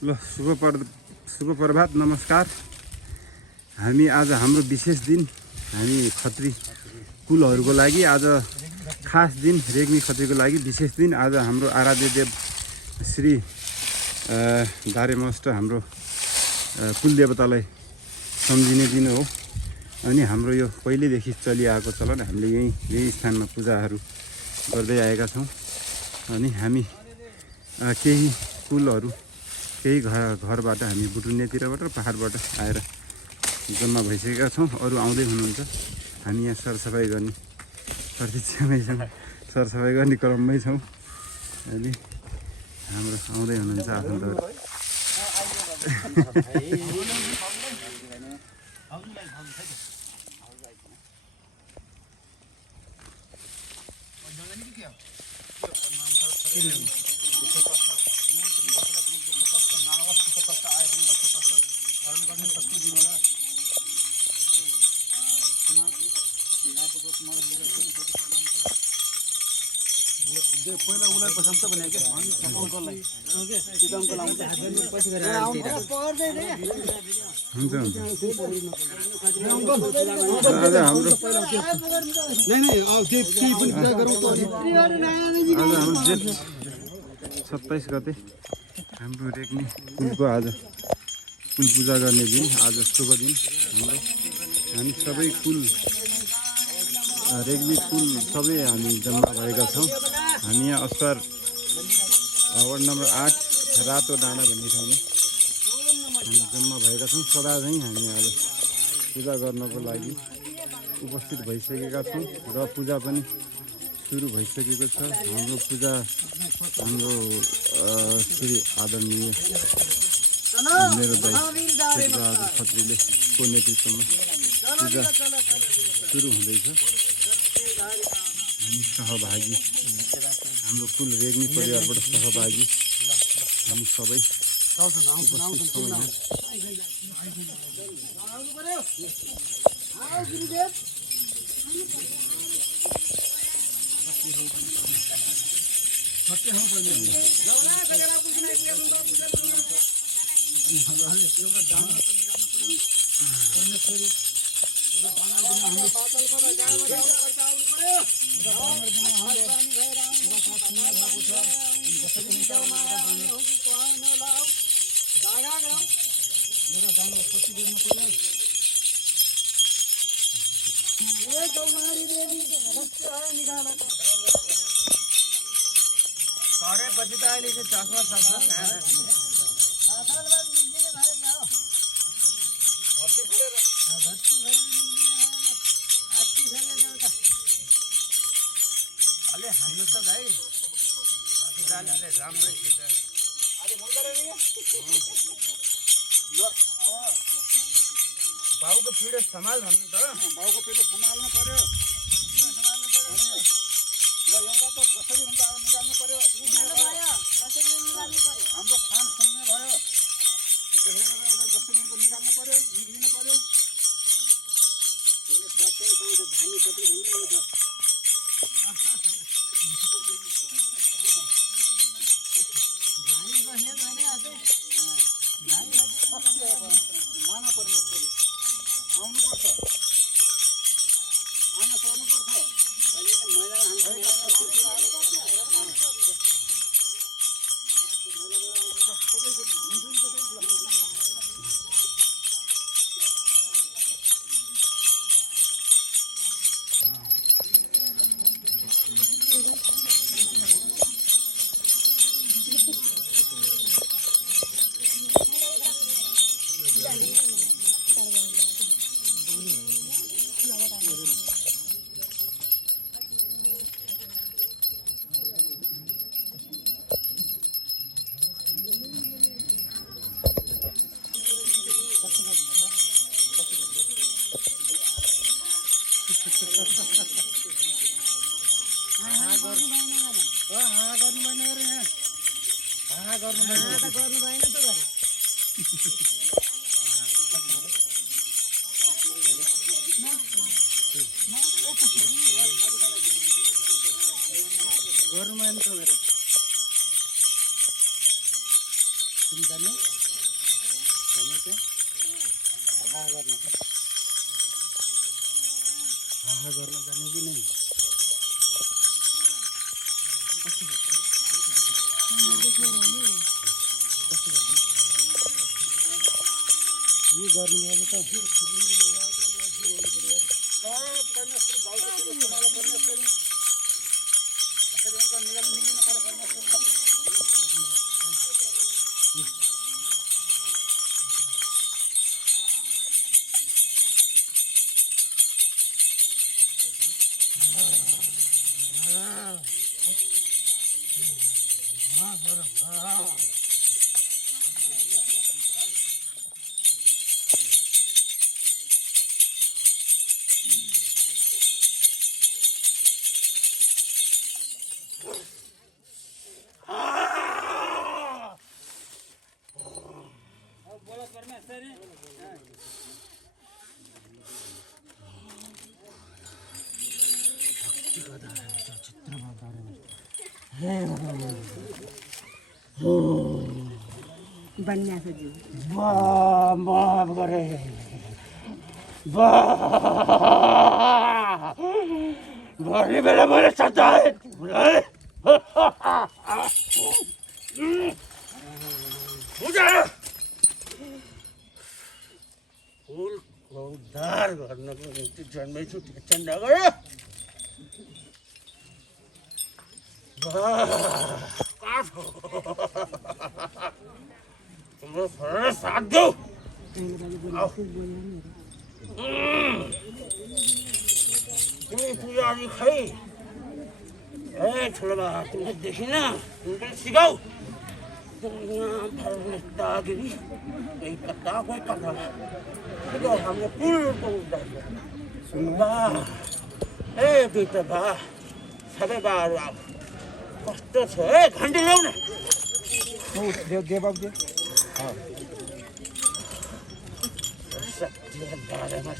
ल शुभ प्रभात नमस्कार। हामी आज हाम्रो विशेष दिन, हामी खत्री कुलहरूको लागि आज खास दिन, रेग्मी खत्रीको लागि विशेष दिन। आज हाम्रो आराध्य देव श्री दारेमस्ट हाम्रो कुलदेवतालाई सम्झिने दिन हो। अनि हाम्रो यो पहिलेदेखि चलिआएको चलन, हामीले यही स्थानमा पूजाहरू गर्दै आएका छौँ। अनि हामी केही कुलहरू केही घरबाट हामी बुटुन्नेतिरबाट र पहाडबाट आएर जम्मा भइसकेका छौँ। अरू आउँदै हुनुहुन्छ। हामी यहाँ सरसफाइ गर्ने प्रतीक्षामै छौँ, सरसफाइ गर्ने क्रममै छौँ। अनि हाम्रो आउँदै हुनुहुन्छ आफन्तहरू। पहिला उसलाई बसन्त भने के अङ्कललाई त्यो अङ्कल आउँछ पछि गरेर हुन्छ आज हाम्रो जेठ 27 गते हाम्रो रेग्मी कुलको आज कुल पूजा गर्ने दिन, आज शुभ दिन हाम्रो। हामी सबै कुल रेग्मी कुल सबै हामी जम्मा भएका छौँ। हामी यहाँ अस्पार वार्ड नम्बर 8 रातो डाँडा भन्ने ठाउँमा हामी जम्मा भएका छौँ। सदा चाहिँ हामी आज पूजा गर्नको लागि उपस्थित भइसकेका छौँ र पूजा पनि सुरु भइसकेको छ। हाम्रो पूजा हाम्रो श्री आदरणीय मेरो दाइ शेरबहादुर खत्रीले को नेतृत्वमा पूजा सुरु हुँदैछ। हामी सहभागी, हाम्रो कुल रेग्मी परिवारबाट सहभागी हामी सबै उपस्थित छौँ यहाँ। पछि त अहिले चाहिँ चस्मा अलि हाल्नुहोस् त भाइ, राम्रै भाउको पिडो सम्हाल भन्नु त, भाउको पिडो सम्हाल्नु पर्यो। एउटा त जसरी हुन्छ निकाल्नु पर्यो, हाम्रो फान सुन्ने भयो, त्यसले गर्दा एउटा जसरी हुन्छ निकाल्नु पर्यो, निक्लिनु पर्यो। त्यसले प्रत्येक गाउँको धानी खत्री भन्ने छ। माना परमेश्वरी आउनुपर्छ, आउन सक्नुपर्छ। अहिले मैला गर्नु भएन त हाहा गर्न जाने कि नै यो गर्नु भएन त बन्या से जी वाह माफ करे वाह भर्ने बेला मैले सताएँ फुलको उद्धार गर्नको निम्ति जन्मेछु टेन्सन नगर तिम्रो फर साथ देऊ तिमी पुजारी खै ए ठुलो बा तिमीले देखिन तिमीले सिकाऊ यहाँ फर्ने दागिरी कोही कता कोही कता सिकाऊ हाम्रो फुलको उद्धार बा ए दुईटा बा सबै बाहरू अब कस्तो छ ए घन्टी ल्याउ न दे बाबु दे सत्य बारेमा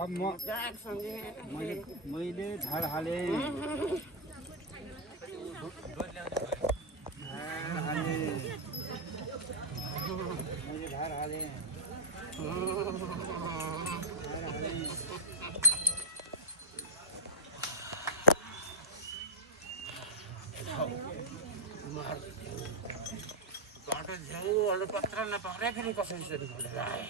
अब मैले झार हालेँ बाटो झ्याउहरू पत्र नपक्रे फेरि कसरी खोलेर आए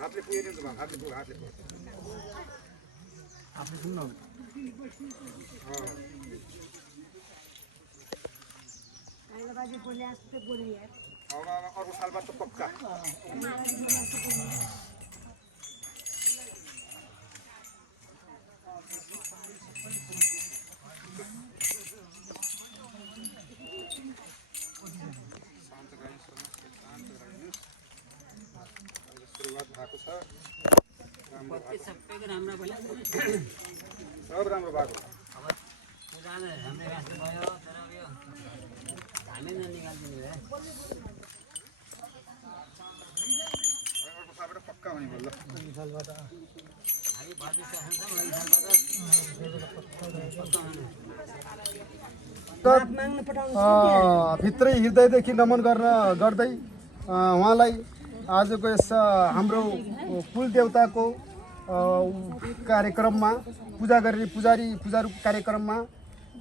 हातले पुगेन त हातले पुग हातले सुन्न अर्को सालबाद त पक्का भएको छ सबैको राम्रो भयो सब राम्रो भएको अब पुरानो राम्रै राख्नु भयो तर यो हामी ननिकाल्दिनु है अर्को सालबाट पक्का हुने भयो ल सालबाट हामी भर्ती सक्छौँ अघि सालबाट भित्रै हृदयदेखि नमन गर्दै उहाँलाई आजको यस हाम्रो कुल देवताको कार्यक्रममा पूजा गर्ने पुजारी कार्यक्रममा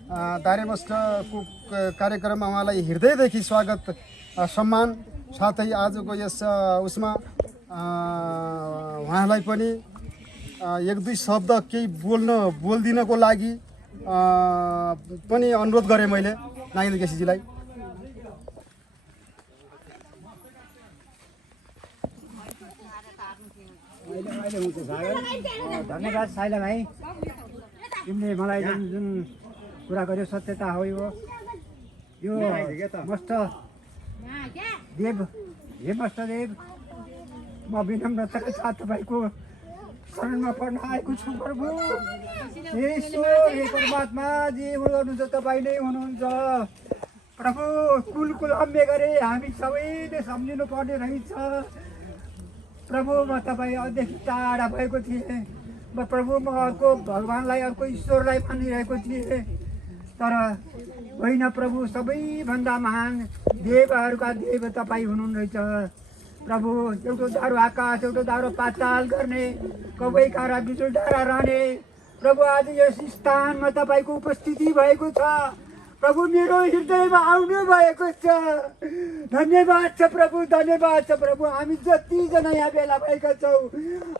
दारेमस्टको कार्यक्रममा उहाँलाई हृदयदेखि स्वागत सम्मान साथै आजको यस उसमा उहाँलाई पनि एक दुई शब्द केही बोल्दिनको लागि पनि अनुरोध गरेँ मैले नागेन्द्र केसीजीलाई। धन्यवाद साइला भाइ, तिमीले मलाई जुन कुरा गर्यो सत्यता हो यो मस्त देव हे मस्तदेव, म विनम्रताका साथ तपाईँको शरणमा पर्न आएको छु प्रभु। हे ईश्वर, हे परमात्मा, जे गर्नुहुन्छ तपाईँ नै हुनुहुन्छ प्रभु। कुल अम्बे गरे हामी सबैले सम्झिनु पर्ने रहेछ प्रभु। म तपाईँ अदेखि टाढा भएको थिएँ प्रभु, म अर्को भगवान्लाई अर्को ईश्वरलाई मानिरहेको थिएँ, तर होइन प्रभु, सबैभन्दा महान देवहरूका देव तपाईँ हुनुहुन्न रहेछ प्रभु। एउटा दारो आकाश, एउटा दारो पाताल गर्ने, कवै कारा बिजुल डाँडा रहने प्रभु, आज यस स्थानमा तपाईँको उपस्थिति भएको छ प्रभु। मेरो हृदयमा आउनु भएको छ। धन्यवाद छ प्रभु, धन्यवाद छ प्रभु। हामी जतिजना यहाँ भेला भएका छौँ,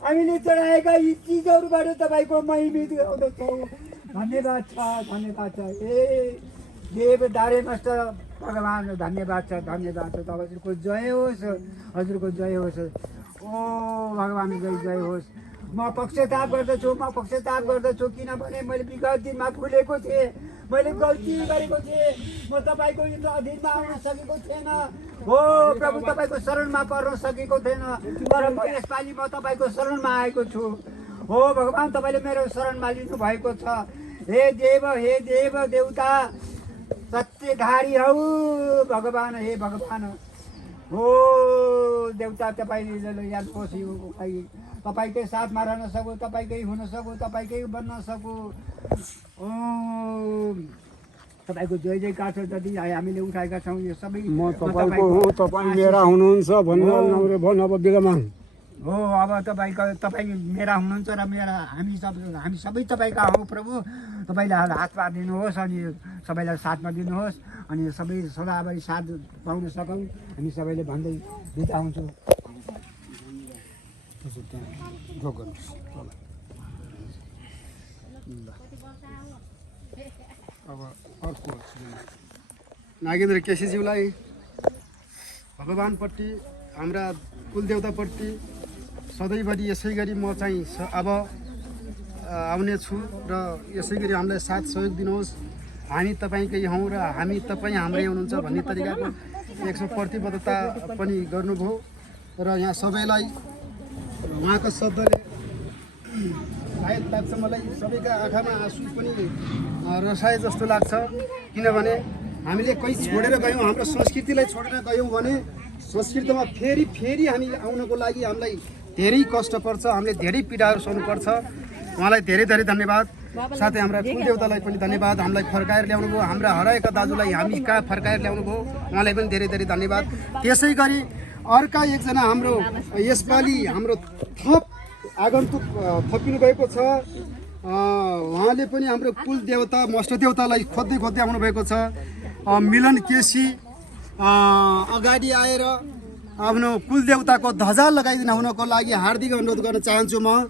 हामीले चढाएका यी चिजहरूबाट तपाईँको महिमित गाउँदछौँ। धन्यवाद छ, धन्यवाद छ। ए देव दारेमस्ट भगवान्, धन्यवाद छ, धन्यवाद छ। हजुरको जय होस्, हजुरको जय होस्। ओ भगवान्, जय होस्। म पक्षताप गर्दछु किनभने मैले विगत दिनमा भुलेको थिएँ, मैले गल्ती गरेको थिएँ, म तपाईँको अधीनमा आउन सकेको थिएन हो प्रभु, तपाईँको शरणमा पर्न सकेको थिएन, तर म यसपालि म तपाईँको शरणमा आएको छु हो भगवान्। तपाईँले मेरो शरणमा लिनुभएको छ। हे देव देवता सत्यधारी हौ भगवान्, हे भगवान् हो देवता, तपाईँले यादोस् तपाईँकै साथमा रहन सकु, तपाईँकै हुन सकु, तपाईँकै बन्न सकु। ओ तपाईँको जय जयकार छ। जति हामीले उठाएका छौँ यो सबै म तपाईँको हुँ, तपाईँ मेरा हुनुहुन्छ भन्नु अब विद्यमान हो। अब तपाईँ मेरा हुनुहुन्छ र हामी सबै तपाईँका हौ प्रभु। तपाईँले हातमा दिनुहोस् अनि सबैलाई साथमा दिनुहोस् अनि सबै सदाभरि साथ पाउन सकौँ हामी सबैले भन्दै बिदा हुन्छौँ। अब अर्को नागेन्द्र केसीज्यूलाई भगवान्पट्टि, हाम्रा कुलदेवतापट्टि सधैँभरि यसै गरी म चाहिँ अब आउने छु र यसै गरी हामीलाई साथ सहयोग दिनुहोस्। हामी तपाईँकै हौँ र हामी तपाईँ हाम्रै हुनुहुन्छ भन्ने तरिकाको 100 प्रतिबद्धता पनि गर्नुभयो र यहाँ सबैलाई उहाँको शब्दले सायद लाग्छ मलाई सबैका आँखामा आँसु पनि रसाए जस्तो लाग्छ। किनभने हामीले कहीँ छोडेर गयौँ, हाम्रो संस्कृतिलाई छोडेर गयौँ भने संस्कृतिमा फेरि हामी आउनको लागि हामीलाई धेरै कष्ट पर्छ, हामीले धेरै पीडाहरू सहनुपर्छ। उहाँलाई धेरै धेरै धन्यवाद। साथै हाम्रा कुलदेवतालाई पनि धन्यवाद, हामीलाई फर्काएर ल्याउनु भयो, हाम्रा हराएका दाजुलाई हामी कहाँ फर्काएर ल्याउनु भयो, उहाँलाई पनि धेरै धेरै धन्यवाद। त्यसै गरी अर्का एकजना हाम्रो यसपालि हाम्रो थप आगन्तुक थपिनु भएको छ। उहाँले पनि हाम्रो कुलदेवता मष्टदेवतालाई खोज्दै आउनुभएको छ। मिलन केसी अगाडि आएर आफ्नो कुलदेवताको ध्वजा लगाइदिनु हुनको लागि हार्दिक अनुरोध गर्न चाहन्छु म।